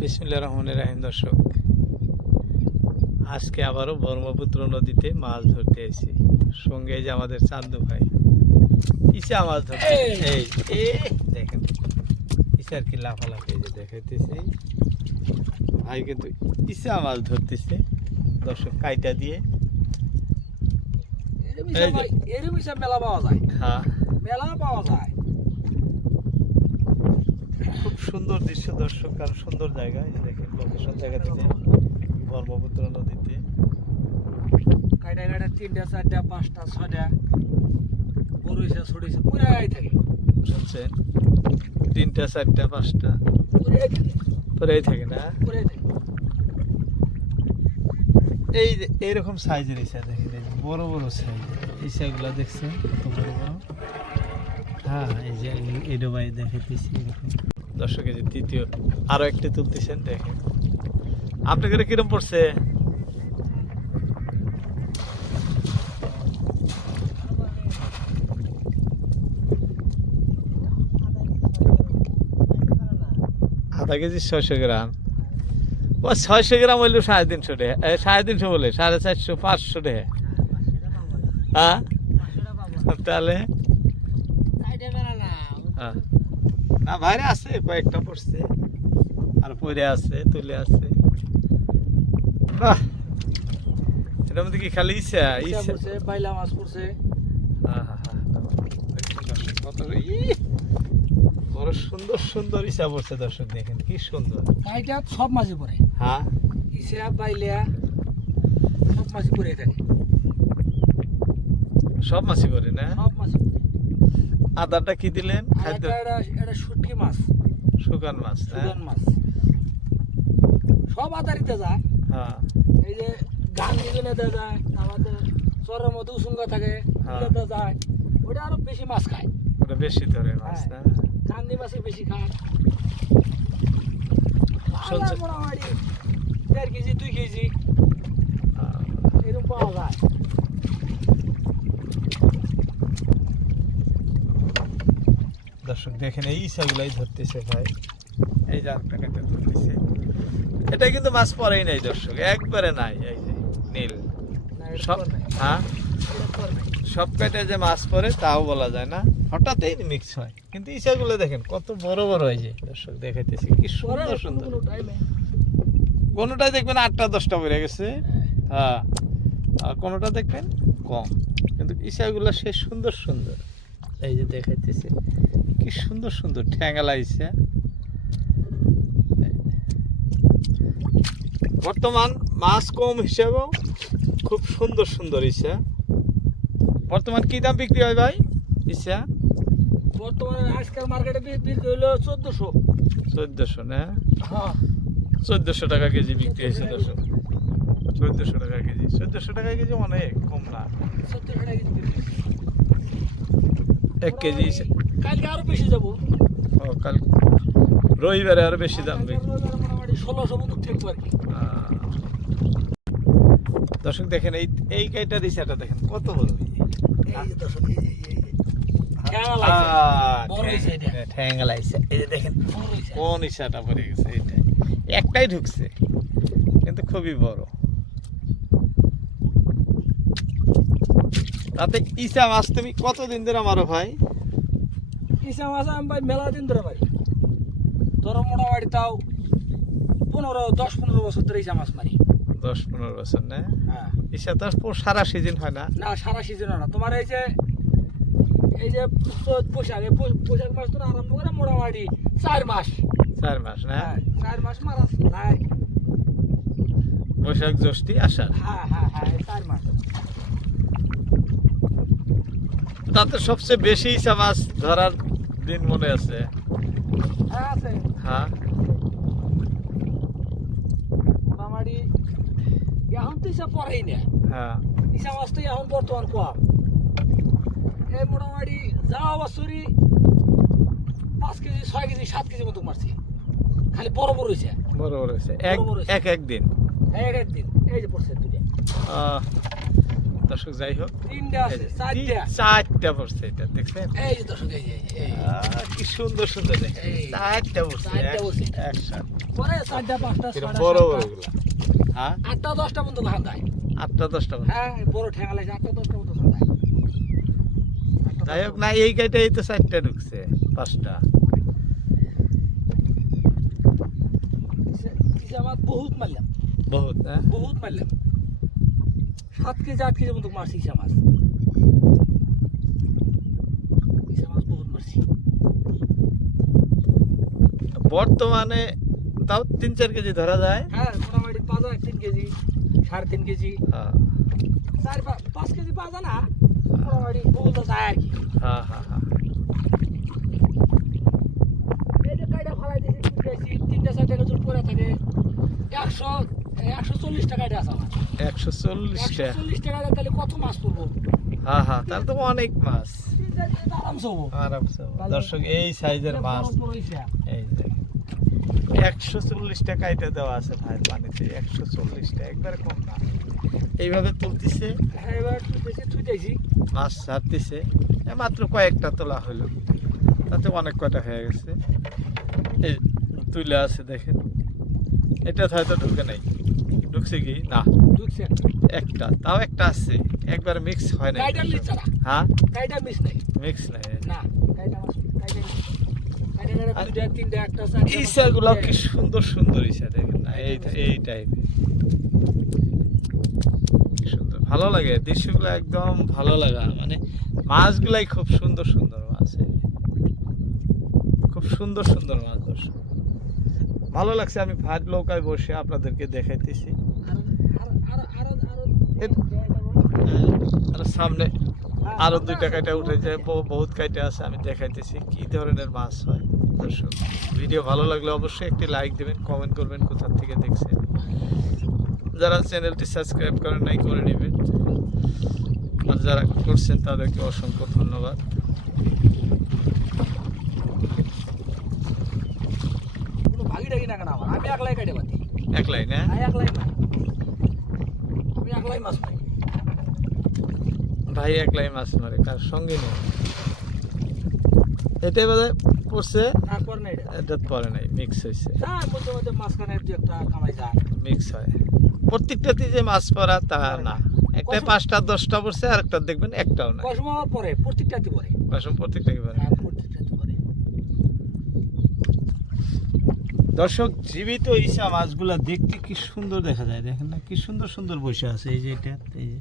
বিসমুল্লাহ রহমানের রাহিম দর্শক। আজকে আবারও ব্রহ্মপুত্র নদীতে মাছ ধরতে এসেছি। সঙ্গে যে আমাদের চান্দু ভাই। ইসা মাছ ধরতে এই! দেখেন। ইসার কি লাফালাফি যে দেখাইতেছি। ভাই কিন্তু ইসা মাছ ধরতেছে। দর্শক কাইটা দিয়ে। মেলা পাওয়া যায়। হ্যাঁ। মেলা পাওয়া যায়। খুব সুন্দর দৃশ্য দর্শক আর সুন্দর জায়গা দেখেন লোকেশন জায়গা থেকে ব্রহ্মপুত্র নদীতে। কাইটা কাইটা তিনটা চারটা পাঁচটা ছোট হয়েছে পুরাই থাকে। শুনছেন? তিনটা চারটা পাঁচটা। পুরাই থাকে। না? পুরাই থাকে। এই এইরকম সাইজের ইসা দেখেন বড় বড় সাইজ। ইসাগুলো দেখছেন? কত বড় বড়? হ্যাঁ এই যে এই ডোবাই দেখাইতেছি এরকম। দর্শক এই যে তৃতীয় আরও একটি তুলতেছেন দেখেন। আপনাদের কিরম পড়ছে? আধা কেজি ছয়শো গ্রাম। ও ছয়শো গ্রাম হইল সাড়ে তিনশো টাকা। সাড়ে তিনশো বলে সাড়ে চারশো পাঁচশো টাকা। হ্যাঁ তাহলে? হ্যাঁ। না বাইরে আছে কয়েকটা পড়ছে। আর পরে আছে তুলে আছে। বাহ! এটার মধ্যে কি খালি ইচ্ছা? ইচ্ছা পড়ছে বাইলা মাছ পড়ছে! বড় সুন্দর সুন্দর ইচ্ছা পড়ছে দর্শক দেখেন কি সুন্দর। কাইটা সব মাছই পড়ে। হ্যাঁ ইসা বাইলা সব মাছই পড়ে থাকে সব মাছই পড়ে না? সব মাছই পড়ে আদারটা কি দিলেন? খাদ্য একটা এটা এটা শুটকি মাছ। শুকান মাছ না? সুদান মাছ। সব আদারিতে যায়। হ্যাঁ। এই যে গান দেওয়া যায় আমাদের চরের মধ্যে উসুঙ্গা থাকে হ্যাঁ। ওটা যায় ওটা আরও বেশি মাছ খায়। ওটা বেশি ধরে মাছ না হ্যাঁ। কান্দি মাছে বেশি খায়। শুনছে- মোটামুটি দেড় কেজি দুই কেজি। এরকম পাওয়া যায়। দর্শক দেখেন এই ইসাগুলাই ধরতেছে ভাই। এই যে আরেকটা কাটা ধরতেছে। এটা কিন্তু মাছ পরেই নাই দর্শক একবারে নাই এই যে নীল। সব হ্যাঁ। সব কাটা যে মাছ পরে তাও বলা যায় না। হঠাৎই মিক্স হয়। কিন্তু ইসাগুলো দেখেন কত বড় বড় হয় যে দর্শক দেখাইতেছি। কি সুন্দর সুন্দর। কোনো টাইমে কোনোটাই দেখবেন আটটা দশটা বেড়ে গেছে। হ্যাঁ। আর কোনোটা দেখবেন কম। কিন্তু ইসাগুলো সে সুন্দর সুন্দর। এই যে দেখাইতেছে। কি সুন্দর সুন্দর ঠ্যাঙ্গালা ইসা বর্তমান মাছ কম হিসেবেও খুব সুন্দর সুন্দর ইসা বর্তমান কি দাম বিক্রি হয় ভাই? ইসা? বর্তমানে আজকাল মার্কেটে বিক্রি হইল চোদ্দশো। চোদ্দশো না? হ্যাঁ। চোদ্দশো টাকা কেজি বিক্রি হয়েছে দর্শক। চোদ্দশো টাকা কেজি। চোদ্দশো টাকা কেজি অনেক কম না। চোদ্দশো টাকা কেজি এক কেজি কালকে আরও বেশি যাব। ও কাল রবিবারে আরও বেশি দাম ষোলোশো মতো ঠেকবো আর দর্শক দেখেন এই এই কাইটা দিশাটা দেখেন কত বড় এটা। কোন ইসাটা পড়ে গেছে এইটাই একটাই ঢুকছে কিন্তু খুবই বড়। তাতে ইসা মাছ তুমি কতদিন ধরে মারো ভাই? ইসা মাছ আমি ভাই মেলা দিন ধরে পারি ধরো মোটামুটি তাও পনেরো দশ পনেরো বছর ধরে ইসা মাছ মারি। দশ পনেরো বছর না? হ্যাঁ। ইসা তো পুরো সারা সিজন হয় না? না সারা সিজনও না। তোমার এই যে এই যে বৈশাখ এই বৈশাখ মাস তো আরম্ভ করে মোটামুটি চার মাস। চার মাস না? হ্যাঁ চার মাস মারা হয় বৈশাখ জ্যৈষ্ঠী আষাঢ়? হ্যাঁ হ্যাঁ হ্যাঁ চার মাস। তাতে সবচেয়ে বেশি ইসা মাছ ধরার দিন মনে আছে। হ্যাঁ হ্যাঁ? মোটামুটি এখন তো ইসা পরেই না। হ্যাঁ। ইসা মাছ তো এখন বর্তমান কম এই মোটামুটি যাওয়া বছরই পাঁচ কেজি ছয় কেজি সাত কেজি মতো মারছি। খালি বড় বড় হয়েছে। বড় বড় হয়েছে। এক বড় হয়েছে। এক এক দিন। একদিন এই যে পড়ছে দুটো আহ, দর্শক যাই হোক। এই চারটা। পড়ছে এটা দেখছেন? এই এই এই কি সুন্দর সুন্দর চারটা পড়ছে এক- পড়ছে। একসাথে। পরে চারটা পাঁচটা বড় বড় সাতটা, গুলা হ্যাঁ? আটটা দশটা পর্যন্ত ধান দেয়। আটটা দশটা হ্যাঁ বড় ঠেঙা লাগছে আটটা দশটা পর্যন্ত ধান দেয়। যাই হোক না এই গাড়িটাই তো চারটা ঢুকছে পাঁচটা। আমার বহুত মারলাম। বহুত হ্যাঁ? বহুত মারলাম। সাত কেজি আট কেজি মতো মারছি ইসা মাছ। ইসা মাছ বহুত মারছি। বর্তমানে তাও তিন চার কেজি ধরা যায়। হ্যাঁ মোটামুটি তিন কেজি সাড়ে তিন কেজি। হ্যাঁ। চার পাঁচ কেজি না। মোটামুটি বহুত যায় আর কি। হ্যাঁ হ্যাঁ হ্যাঁ। এই যে কাইটা ফালাই দিয়েছি তুলতেছি তিনটা চারটা কেজি পরে থাকে। একশো একশো চল্লিশ টাকা এটা আছে। আমার একশো চল্লিশ টাকা? চল্লিশ টাকা তাহলে কত মাছ পড়ব হ্যাঁ হ্যাঁ তাহলে তো অনেক মাছ। আরামসে আরামসে দর্শক এই সাইজের মাছ। এই একশো চল্লিশ টাকা এটা দেওয়া আছে ভাই পানিতে একশো চল্লিশ টাকা একবারে কম না। এইভাবে তুলতেছে? হ্যাঁ তুলতেছি মাছ ছাড়তেছে। এ মাত্র কয়েকটা তোলা হলো তাতে অনেক কয়টা হয়ে গেছে। এই তুলে আছে দেখেন। এটা হয়তো ঢুকে নাই। ঢুকছে কি? না। ঢুকছে। একটা। তাও একটা আছে। একবার মিক্স হয় না কাইটা মিস ছাড়া। হ্যাঁ? কাইটা মিস নাই। মিক্স নাই। না কাইটা মাছ কাইটা মিস কাইটা মেরে আর- দুইটা তিনটা একটা চারটা ইসাগুলো কি সুন্দর সুন্দর ইসা দেখেন না? এই এই টাইপের সুন্দর। ভালো লাগে। দৃশ্যগুলো একদম ভালো লাগা। মানে মাছগুলাই খুব সুন্দর সুন্দর মাছ। খুব সুন্দর সুন্দর মাছ। ভালো লাগছে। আমি ভাট নৌকায় বসে আপনাদেরকে দেখাইতেছি আরও আরও আরও আরও এ- আর সামনে আরও দুইটা কাইটা উঠেছে ব- বহুত কাইটা আছে আমি দেখাইতেছি কি ধরনের মাছ হয় দর্শক। ভিডিও ভালো লাগলে অবশ্যই একটি লাইক দেবেন কমেন্ট করবেন কোথা থেকে দেখছেন। যারা চ্যানেলটি সাবস্ক্রাইব করেন নাই করে নেবেন। আর যারা করছেন তাদেরকে অসংখ্য ধন্যবাদ। টাগি না একলাই একলাই না? আমি একলাই একলাই মাছ ভাই একলাই মাছ মারে কার সঙ্গে নেই? এটাই বোধ পড়ছে এটা পরে নাই মিক্স হয়েছে হ্যাঁ মধ্যে মধ্যে মাঝখানে একটা কামাই যায়। মিক্স হয়। প্রত্যেকটাতে যে মাছ পড়া তা না। একটা পাঁচটা দশটা পড়ছে আর একটা দেখবেন একটাও না কসমা পরে প্রত্যেকটাতে পরে বাসন প্রত্যেকটাকে পড়ে। হ্যাঁ প্রত্যেকটাতে পরে দর্শক জীবিত ইসা মাছগুলা দেখতে কি সুন্দর দেখা যায়। দেখেন না কি সুন্দর সুন্দর বসে আছে। এই যে এটা এই যে।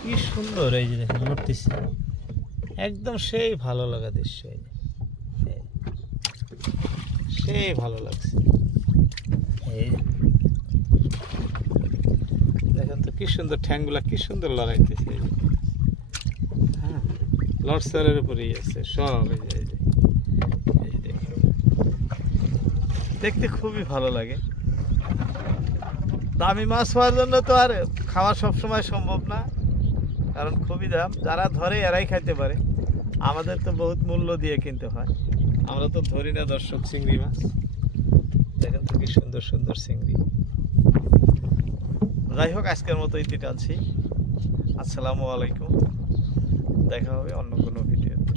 কি সুন্দর এই যে দেখেন মরতেছে একদম সেই ভালো লাগা দৃশ্য সেই ভালো লাগছে। এই দেখেন তো কি সুন্দর ঠ্যাংগুলা, কি সুন্দর লড়াইতেছে। হ্যাঁ লড়সারের উপরেই আছে, সব এই যে দেখতে খুবই ভালো লাগে। দামি মাছ পাওয়ার জন্য তো আর খাওয়া সবসময় সম্ভব না। কারণ খুবই দাম। যারা ধরে এরাই খাইতে পারে। আমাদের তো বহুত মূল্য দিয়ে কিনতে হয়। আমরা তো ধরি না দর্শক চিংড়ি মাছ। দেখেন তো কি সুন্দর সুন্দর চিংড়ি। যাই হোক, আজকের মতো ইতি টানছি আসসালামু আলাইকুম। দেখা হবে অন্য কোনো ভিডিওতে।